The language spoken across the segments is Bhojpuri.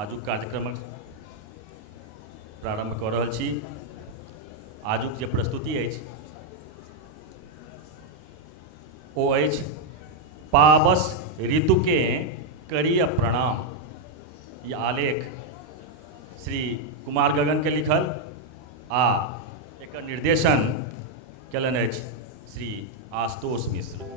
आजुक कार्यक्रमक प्रारंभ कऽ रहल छी। आजुक जे प्रस्तुति अछि ओ अछि पावस ऋतुके करिय प्रणाम। ई आलेख श्री कुमार गगन के लिखल आ एकर निर्देशन कयलनि अछि श्री आशुतोष मिश्र।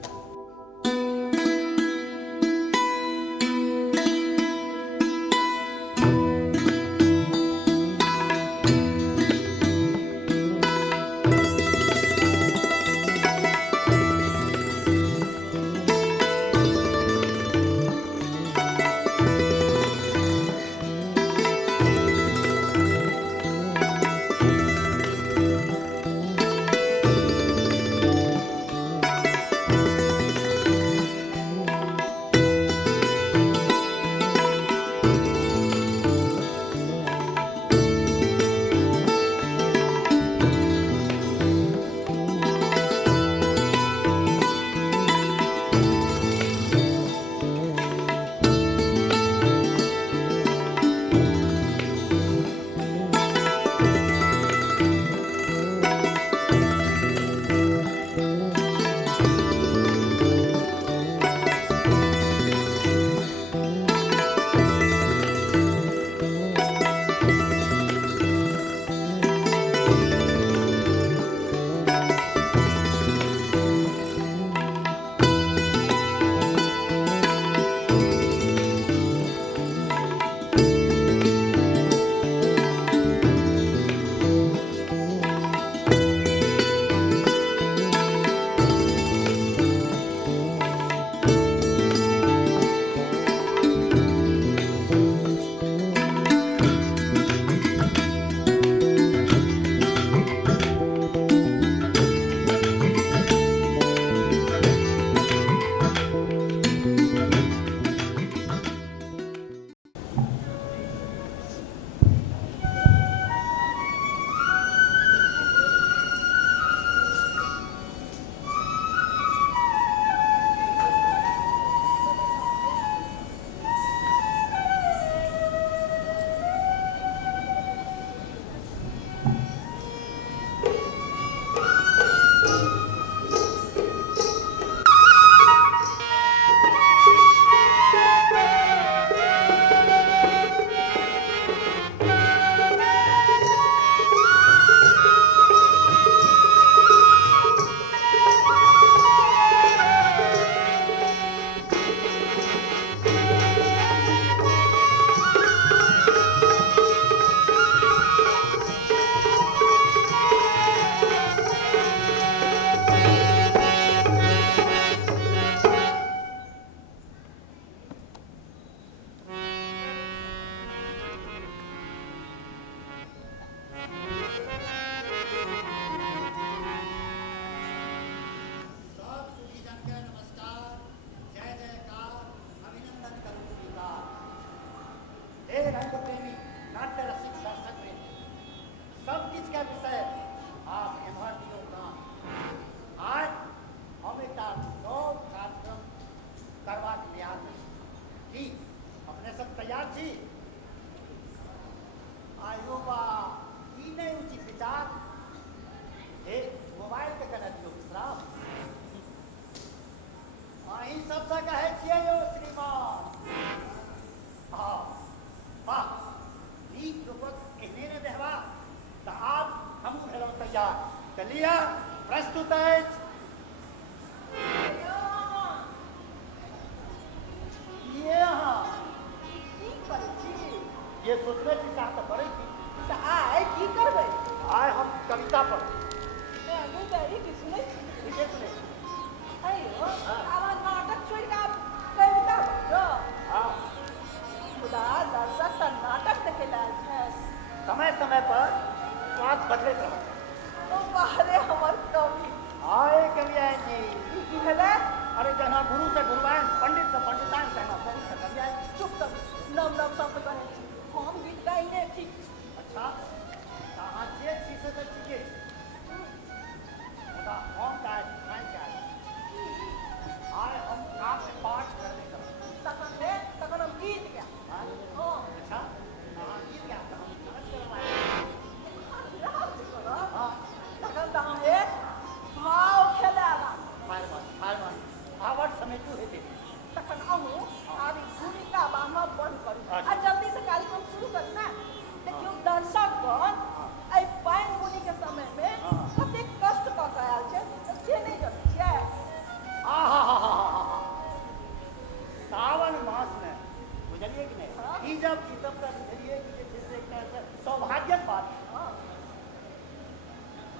जब गीतम का बुझलिए कि जे छै से एकटा सौभाग्यक बात छै।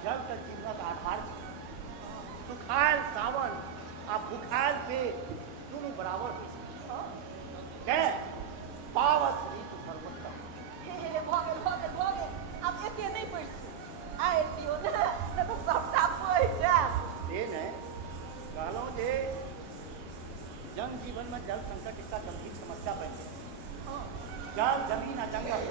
जल तऽ जीवनक आधार छै। सुखायल सावन आ भुखायल पेट दुनू बराबर होइ छै। तेँ पावस ऋतु सर्वोत्तम। भऽ गेल आब एते नहि बैसू आइ दियौ ने तऽ सबटा बहि जायत। से नहि कहलहुँ जे जनजीवनमे जल संकट एकटा गंभीर समस्या बनि गेल। जल जमीन आ जंगल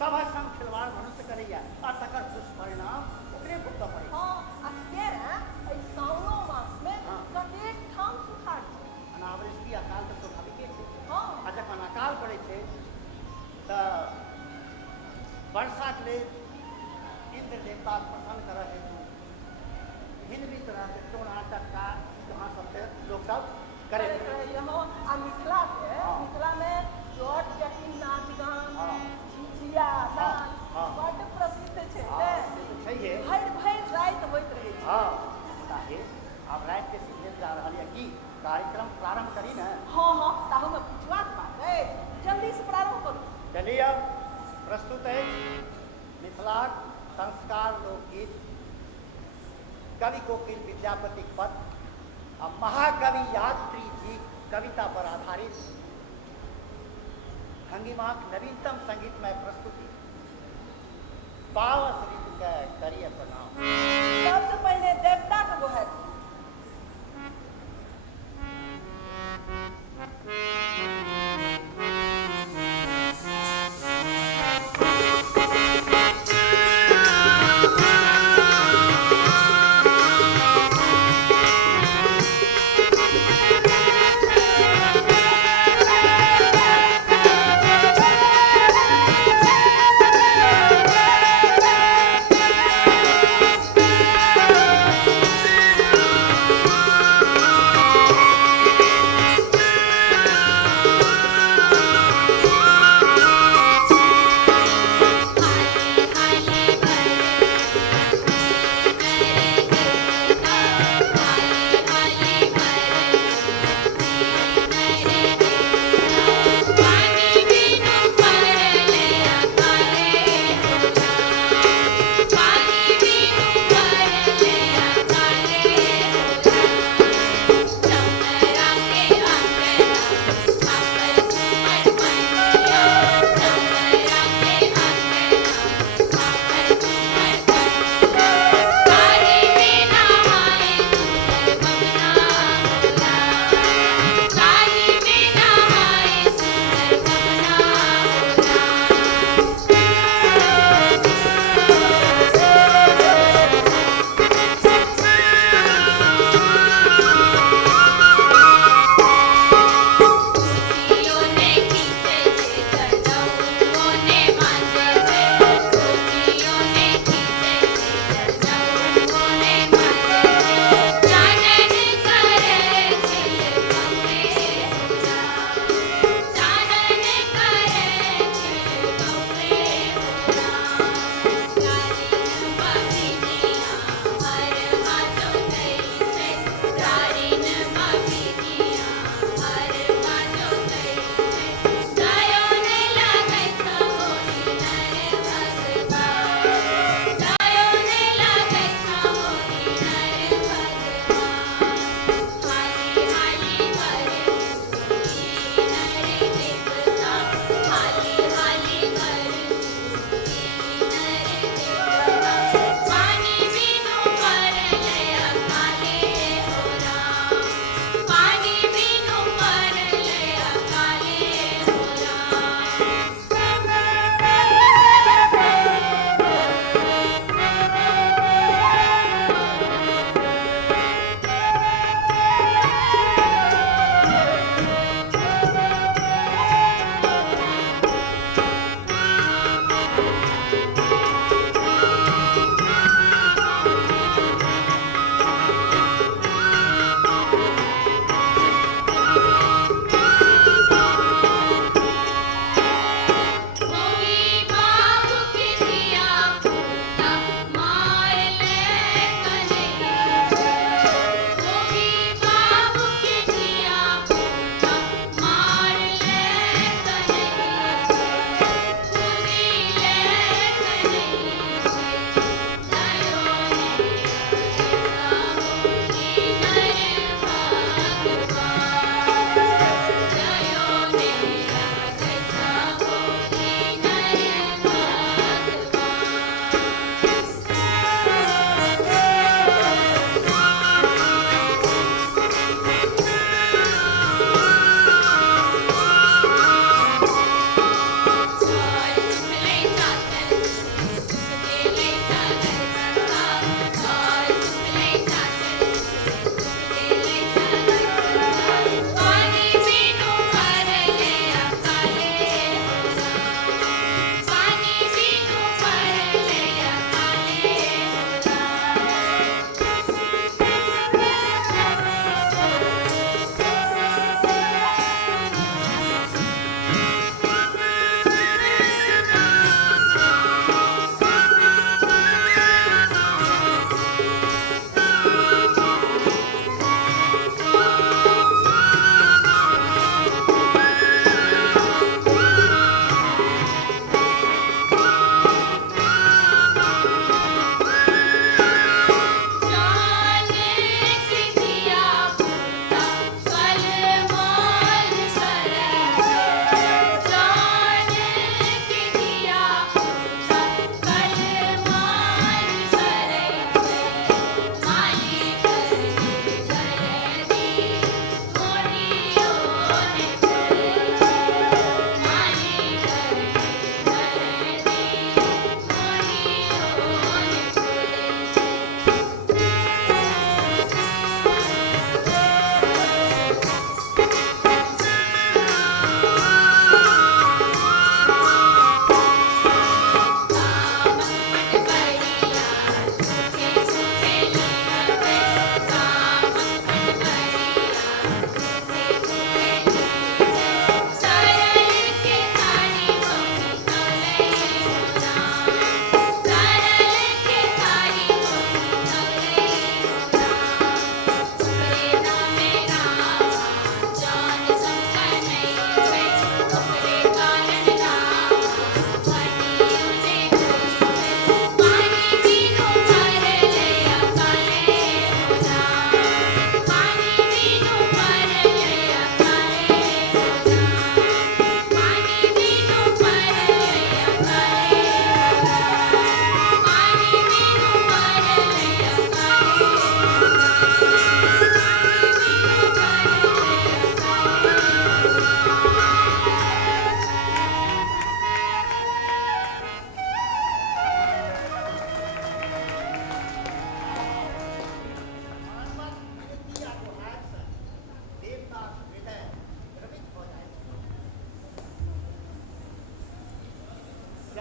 सभक संग खिलवाड़ मनुष्य करैया आ तकर दुष्परिणाम ओकरे भुगतऽ पड़ै छै। आ तेरे एहि सावनो मासमे कतेक ठाम सुखाड़ छै। अनावृष्टि अकाल तऽ स्वाभाविके छै। हाँ। आ जखन अकाल पड़ै छै तऽ वर्षाक लेल इंद्र देवता प्रसन्न करऽ हेतु भिन्न भिन्न तरहके टोना टक्का जहाँ सबके लोक सब करैत रहै। आ मिथिलामे चौठ जटिन नाच गान झिझिया नाच बड्ड प्रसिद्ध छै। से तऽ छैहे। भरि राति होइत रहै छै। ताहे आब रातिके सीधे जा रहल यऽ कि कार्यक्रम प्रारंभ करी ने। हाँ ताहूमे पुछबाक बात अइ, जल्दी से प्रारंभ करू। चलिए प्रस्तुत अछि मिथिलाक संस्कार लोकगीत कवि कोकिल विद्यापतिक पद आ महाकवि यात्री जी कविता पर आधारित भंगिमाक नवीनतम संगीतमय प्रस्तुति पावस ऋतु के करिय प्रणाम। सबसे पहले देवता के गोहर Thank you.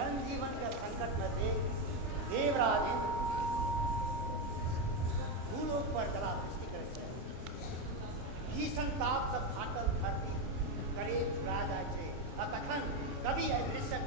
जनजीवन के संकट में देख देवराज इंद्र भूलोक पर जला वृष्टि करे भीषण ताप से फाटल धरती करे चुरा जाए आ तखन कवि एहि दृश्य